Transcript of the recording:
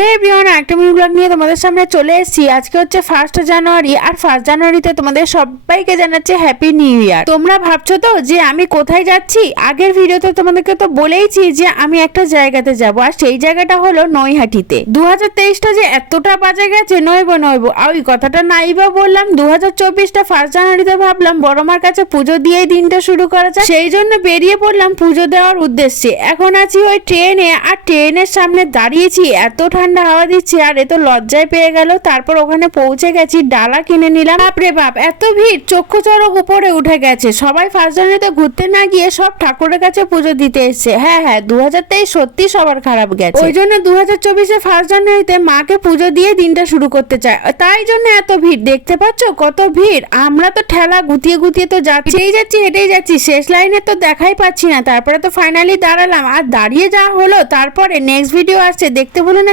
Hello everyone, একটা mini blog নিয়ে তোমাদের সামনে চলে এসেছি। আজকে হচ্ছে 1 জানুয়ারি, আর 1 জানুয়ারিতে তোমাদের সবাইকে জানাচ্ছি হ্যাপি নিউ ইয়ার। তোমরা ভাবছো তো যে আমি কোথায় যাচ্ছি? আগের ভিডিওতে তোমাদেরকে তো বলেইছি যে আমি একটা জায়গাতে যাব, আর সেই জায়গাটা হলো নৈহাটিতে। 2023টা যে এতটা বাজে গেছে নইবো। আর ওই কথাটা নাইবা বললাম, 2024টা 1 জানুয়ারিতে ভাবলাম বড় মার কাছে পুজো দিয়েই দিনটা শুরু করা যায়, সেই জন্য বেরিয়ে পড়লাম পুজো দেওয়ার উদ্দেশ্যে। এখন আছি ওই ট্রেনে, আর ট্রেনের সামনে দাঁড়িয়েছি, এত ঠান্ডা হাওয়া দিচ্ছে আর এত লজ্জায় পেয়ে গেল। তারপর ওখানে পৌঁছে গেছি, ডালা কিনে নিলাম। বাপরে বাপ, এত ভিড়, চক্ষু চড়ক উপরে উঠে গেছে। সবাই 1 জানুয়ারিতে ঘুরতে না গিয়ে সব ঠাকুরের কাছে পুজো দিতে এসছে। হ্যাঁ, 2023 সত্যি সবার খারাপ গেছে, ওই জন্য 2024-এ 1 জানুয়ারিতে মাকে পুজো দিয়ে দিনটা শুরু করতে চায়, তাই জন্য এত ভিড়। দেখতে পাচ্ছ কত ভিড়। আমরা তো ঠেলা গুতিয়ে তো হেঁটেই যাচ্ছি, শেষ লাইনে তো দেখাই পাচ্ছি না। তারপরে তো ফাইনালি দাঁড়ালাম, আর দাঁড়িয়ে যা হলো। তারপরে নেক্সট ভিডিও আসছে, দেখতে ভুলো না।